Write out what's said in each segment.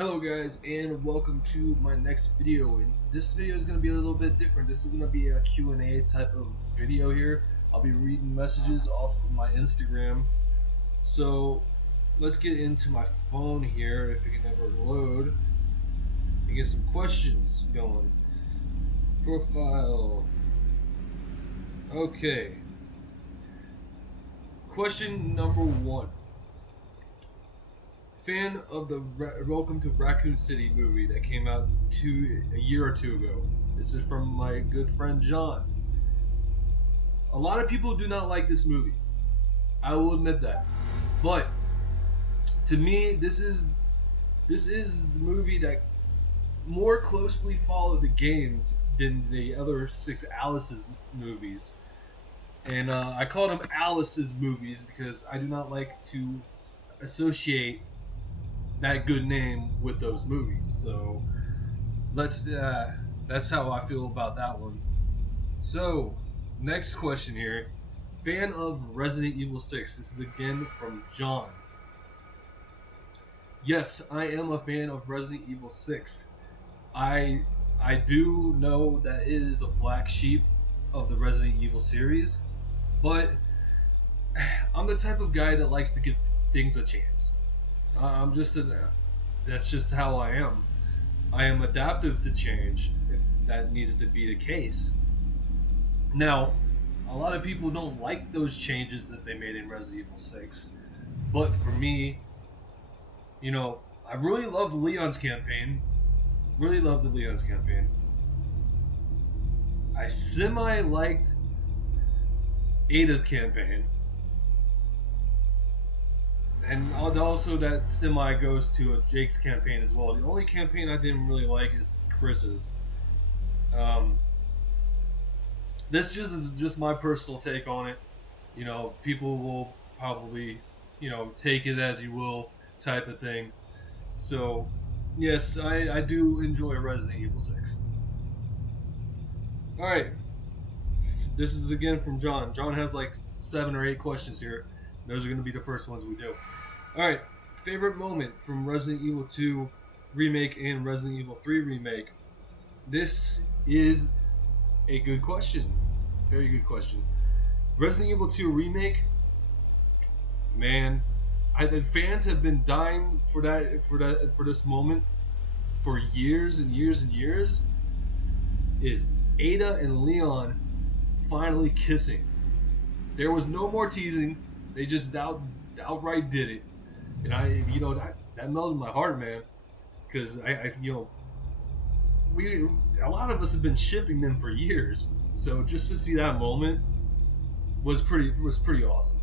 Hello guys, and welcome to my next video. And this video is going to be a little bit different. This is going to be a Q&A type of video here. I'll be reading messages off of my Instagram. So let's get into my phone here, if it can ever load, and get some questions going. Profile. Okay. Question number 1. Fan of the Welcome to Raccoon City movie that came out a year or two ago. This is from my good friend John. A lot of people do not like this movie. I will admit that. But to me, this is the movie that more closely followed the games than the other 6 Alice's movies. And I call them Alice's movies because I do not like to associate that good name with those movies. So let's that's how I feel about that one. So next question here. Fan of Resident Evil 6. This is again from John. Yes, I am a fan of Resident Evil 6. I I do know that it is a black sheep of the Resident Evil series, but I'm the type of guy that likes to give things a chance. I'm just that's just how I am. I am adaptive to change if that needs to be the case. Now, a lot of people don't like those changes that they made in Resident Evil 6, but for me, I really loved Leon's campaign. Really loved the Leon's campaign. I semi liked Ada's campaign. And also that semi goes to a Jake's campaign as well. The only campaign I didn't really like is Chris's. Um, this is just my personal take on it. People will probably, take it as you will type of thing. So, yes, I do enjoy Resident Evil 6. Alright, this is again from John. John has like 7 or 8 questions here. Those are going to be the first ones we do. Alright, favorite moment from Resident Evil 2 Remake and Resident Evil 3 Remake. This is a good question. Very good question. Resident Evil 2 Remake, man, the fans have been dying for this moment for years and years and years. Is Ada and Leon finally kissing? There was no more teasing. They just outright did it, and that melted my heart, man. Because we a lot of us have been shipping them for years. So just to see that moment was pretty awesome.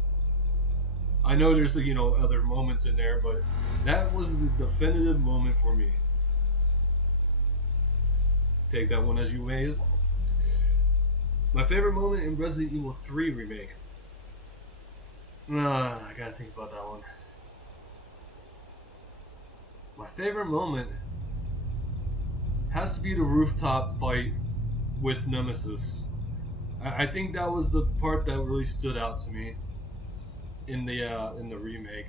I know there's other moments in there, but that was the definitive moment for me. Take that one as you may as well. My favorite moment in Resident Evil 3 Remake. I gotta think about that one. My favorite moment has to be the rooftop fight with Nemesis. I think that was the part that really stood out to me in the remake.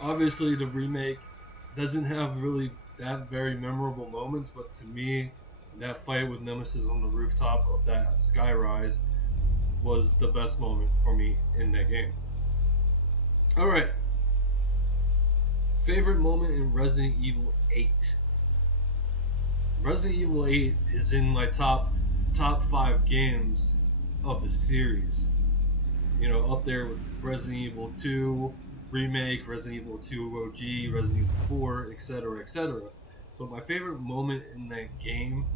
Obviously, the remake doesn't have really that very memorable moments, but to me, that fight with Nemesis on the rooftop of that skyrise was the best moment for me in that game. Alright. Favorite moment in Resident Evil 8. Resident Evil 8 is in my top 5 games of the series. Up there with Resident Evil 2 Remake, Resident Evil 2 OG, Resident Evil 4, etc., etc. But my favorite moment in that game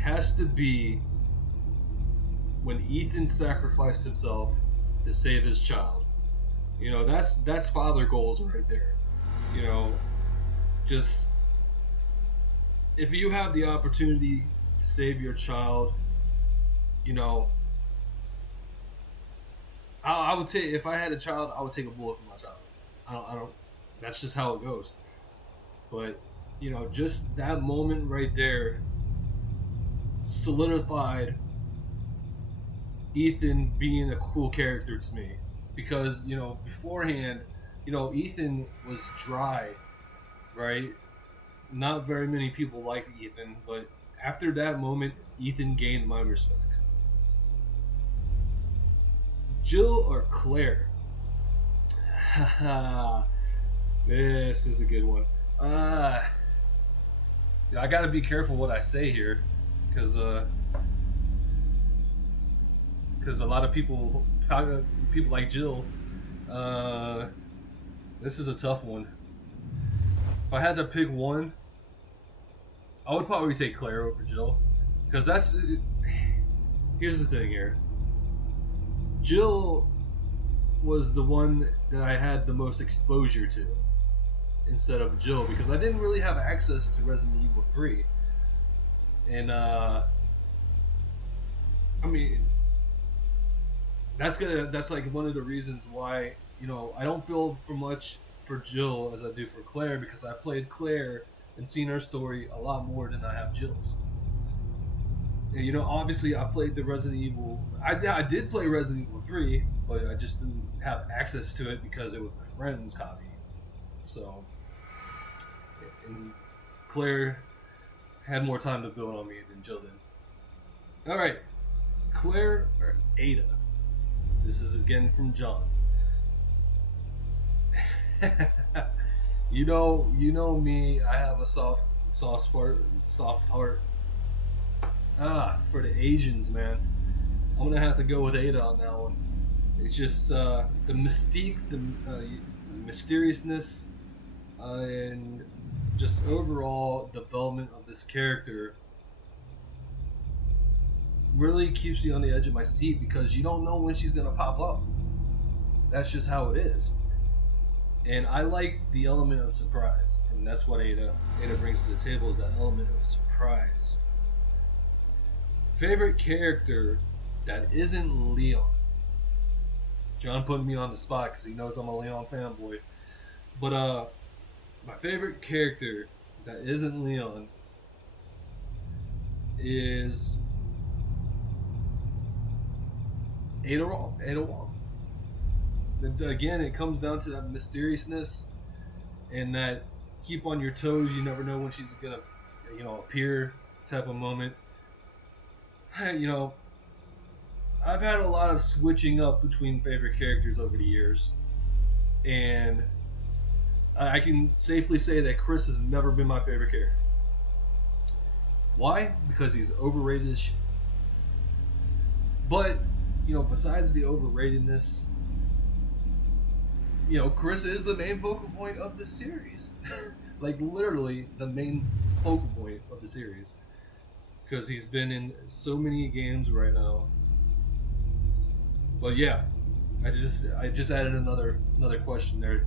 has to be when Ethan sacrificed himself to save his child. That's father goals right there. Just if you have the opportunity to save your child, I would take, if I had a child, I would take a bullet for my child. I don't. That's just how it goes. But just that moment right there solidified Ethan being a cool character to me, because beforehand, Ethan was dry right? Not very many people liked Ethan, but after that moment, Ethan gained my respect. Jill or Claire? Haha, this is a good one. Uh, I gotta be careful what I say here, because because a lot of people like Jill. Uh, this is a tough one. If I had to pick one, I would probably take Claire over Jill, because that's here's the thing here. Jill was the one that I had the most exposure to instead of Jill because I didn't really have access to Resident Evil 3. And I mean that's like one of the reasons why, I don't feel for much for Jill as I do for Claire because I played Claire and seen her story a lot more than I have Jill's. And, obviously I played the Resident Evil. I did play Resident Evil 3, but I just didn't have access to it because it was my friend's copy. So, and Claire had more time to build on me than Jill did. All right, Claire or Ada? This is again from John. you know me. I have a soft heart. For the Asians, man. I'm gonna have to go with Ada on that one. It's just the mystique, the mysteriousness, and just overall development of this character really keeps me on the edge of my seat because you don't know when she's gonna pop up. That's just how it is. And I like the element of surprise, and that's what Ada brings to the table is that element of surprise. Favorite character that isn't Leon. John put me on the spot because he knows I'm a Leon fanboy. But my favorite character that isn't Leon is Ada Wong. Again, it comes down to that mysteriousness and that keep on your toes. You never know when she's gonna, appear type of moment. I've had a lot of switching up between favorite characters over the years, and I can safely say that Chris has never been my favorite character. Why? Because he's overrated as shit. But, besides the overratedness, Chris is the main focal point of the series. Like, literally, the main focal point of the series. Because he's been in so many games right now. But yeah, I just added another question there,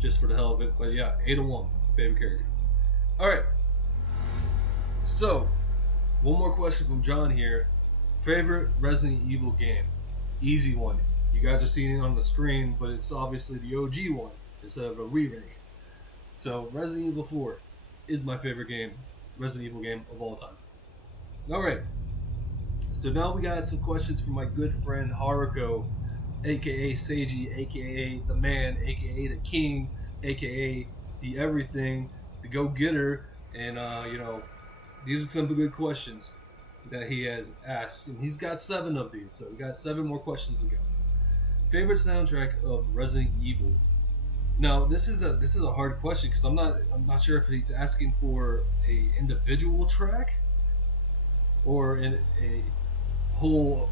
just for the hell of it. But yeah, Ada Wong, favorite character. All right. So, one more question from John here. Favorite Resident Evil game? Easy one. You guys are seeing it on the screen, but it's obviously the OG one instead of a remake. So, Resident Evil 4 is my favorite Resident Evil game of all time. All right. So now we got some questions from my good friend Haruko, aka Seiji, aka the man, aka the king, aka the everything, the go-getter, and these are some good questions that he has asked, and he's got 7 of these, so we got 7 more questions to go. Favorite soundtrack of Resident Evil? Now this is a hard question because I'm not sure if he's asking for a individual track or in a whole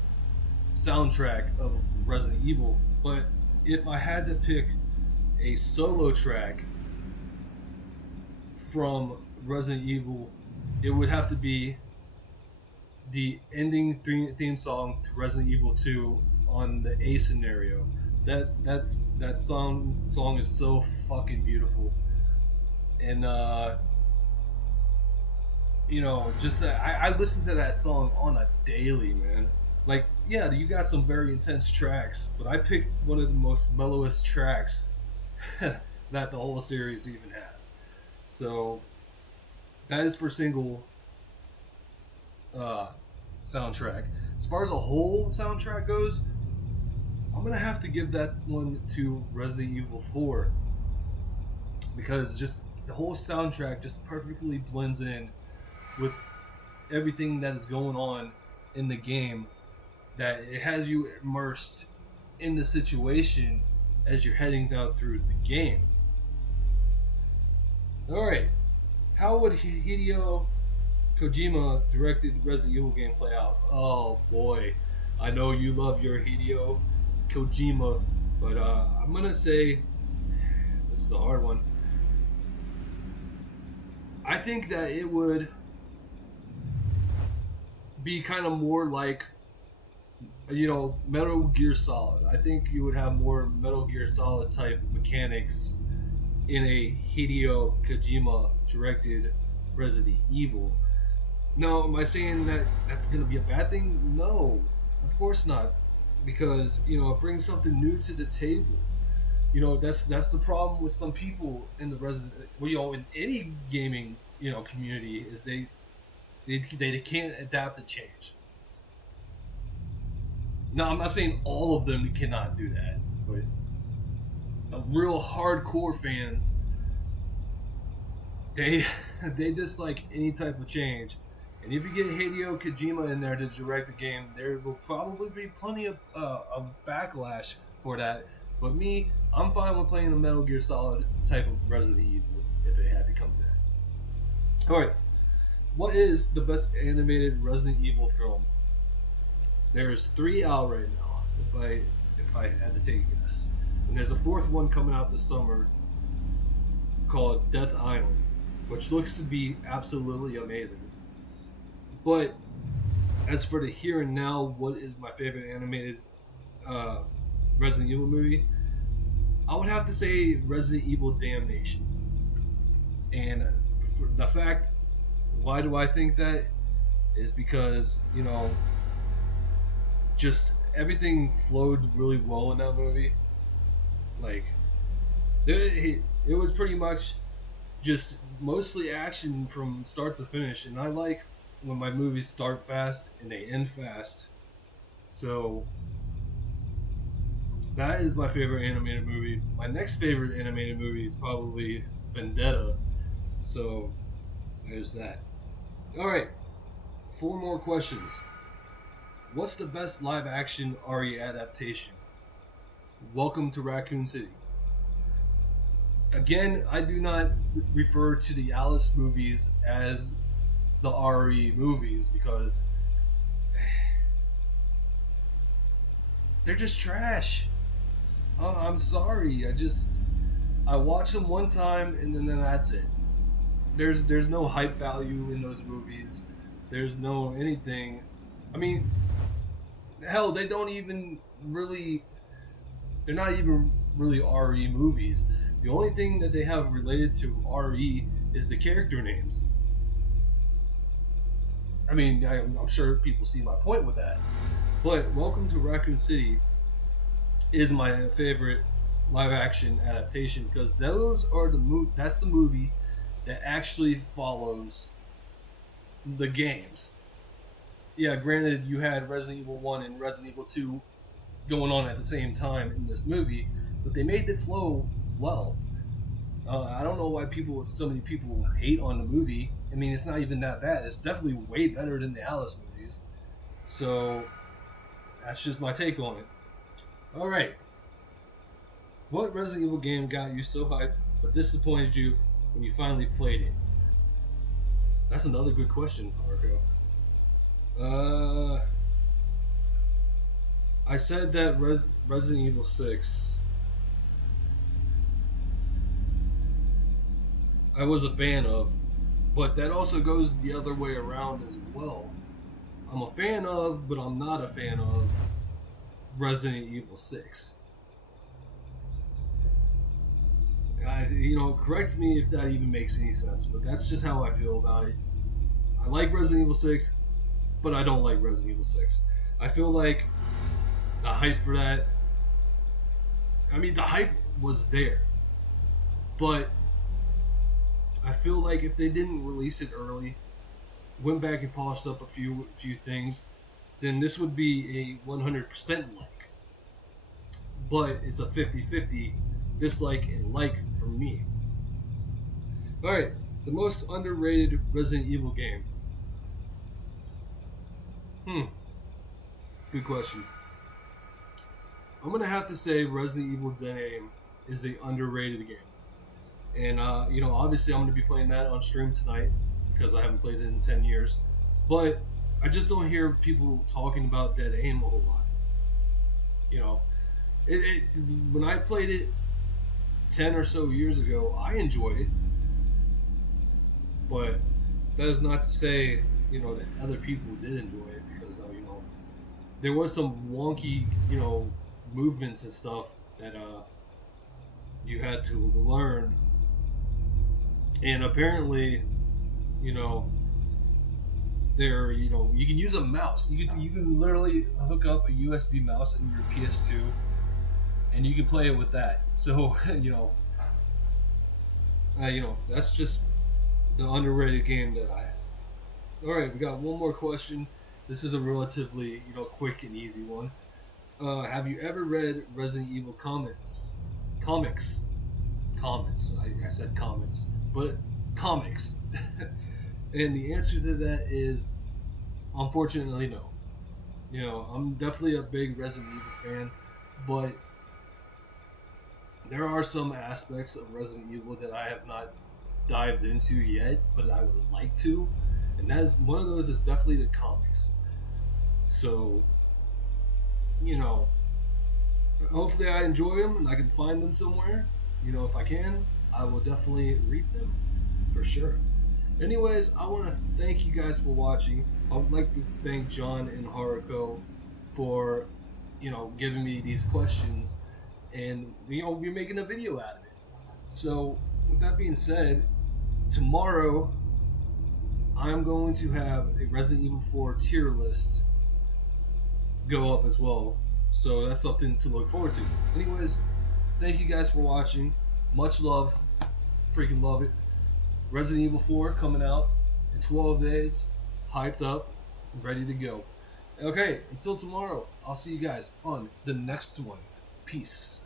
soundtrack of Resident Evil, but if I had to pick a solo track from Resident Evil, it would have to be the ending theme song to Resident Evil 2 on the A scenario. That song is so fucking beautiful, and just I listen to that song on a daily, man. Like, yeah, you got some very intense tracks, but I picked one of the most mellowest tracks that the whole series even has. So that is for single soundtrack. As far as a whole soundtrack goes, I'm gonna have to give that one to Resident Evil 4 because just the whole soundtrack just perfectly blends in with everything that is going on in the game, that it has you immersed in the situation as you're heading down through the game. All right, how would Hideo Kojima directed Resident Evil game play out? Oh boy, I know you love your Hideo Kojima, but I'm gonna say this is a hard one. I think that it would be kind of more like, Metal Gear Solid. I think you would have more Metal Gear Solid type mechanics in a Hideo Kojima directed Resident Evil. Now, am I saying that that's going to be a bad thing? No, of course not, because it brings something new to the table. That's the problem with some people in the Resident, in any gaming community, is they can't adapt to change. Now, I'm not saying all of them cannot do that, but the real hardcore fans, they they dislike any type of change. And if you get Hideo Kojima in there to direct the game, there will probably be plenty of backlash for that. But me, I'm fine with playing a Metal Gear Solid type of Resident Evil if it had to come to that. All right, what is the best animated Resident Evil film? There's three out right now. If I had to take a guess, and there's a fourth one coming out this summer called Death Island, which looks to be absolutely amazing. But as for the here and now, what is my favorite animated uh, Resident Evil movie? I would have to say Resident Evil Damnation. And the fact, why do I think that? Is because, just everything flowed really well in that movie. Like, it was pretty much just mostly action from start to finish. And I like when my movies start fast and they end fast. So that is my favorite animated movie. My next favorite animated movie is probably Vendetta. So there's that. All right, four more questions. What's the best live action RE adaptation? Welcome to Raccoon City. Again, I do not refer to the Alice movies as the RE movies because they're just trash. I'm sorry. I watched them one time and then that's it. There's no hype value in those movies. There's no anything. I mean, hell, they don't even really. They're not even really RE movies. The only thing that they have related to RE is the character names. I mean, I'm sure people see my point with that. But Welcome to Raccoon City is my favorite live action adaptation because those are that's the movie that actually follows the games. Yeah, granted, you had Resident Evil 1 and Resident Evil 2 going on at the same time in this movie, but they made it flow well. I don't know why so many people hate on the movie. I mean, it's not even that bad. It's definitely way better than the Alice movies. So that's just my take on it. All right, what Resident Evil game got you so hyped but disappointed you when you finally played it? That's another good question, Marco. I said that Resident Evil 6 I was a fan of, but that also goes the other way around as well. I'm a fan of, but I'm not a fan of Resident Evil 6. Correct me if that even makes any sense, but that's just how I feel about it. I like Resident Evil 6, but I don't like Resident Evil 6. I feel like the hype for that. I mean, the hype was there, but I feel like if they didn't release it early, went back and polished up a few things, then this would be a 100% like. But it's a 50-50 dislike and like for me. All right, the most underrated Resident Evil game. Hmm, good question. I'm gonna have to say Resident Evil game is a underrated game, and obviously I'm gonna be playing that on stream tonight because I haven't played it in 10 years. But I just don't hear people talking about Dead Aim a whole lot. You know, it when I played it 10 or so years ago, I enjoyed it, but that is not to say that other people did enjoy it because there was some wonky movements and stuff that you had to learn, and apparently you know there you can use a mouse. You can literally hook up a USB mouse in your PS2 and you can play it with that. So that's just the underrated game that I have. All right, we got one more question. This is a relatively quick and easy one. Have you ever read Resident Evil comics? Comments. I said comments, but comics. And the answer to that is unfortunately no. I'm definitely a big Resident Evil fan, but there are some aspects of Resident Evil that I have not dived into yet, but I would like to, and that is one of those is definitely the comics. So, you know, hopefully I enjoy them and I can find them somewhere. If I can, I will definitely read them for sure. Anyways, I want to thank you guys for watching. I would like to thank John and Haruko for giving me these questions, and we're making a video out of it. So with that being said, tomorrow I'm going to have a Resident Evil 4 tier list go up as well. So that's something to look forward to. Anyways, thank you guys for watching. Much love. Freaking love it. Resident Evil 4 coming out in 12 days. Hyped up. Ready to go. Okay, until tomorrow, I'll see you guys on the next one. Peace.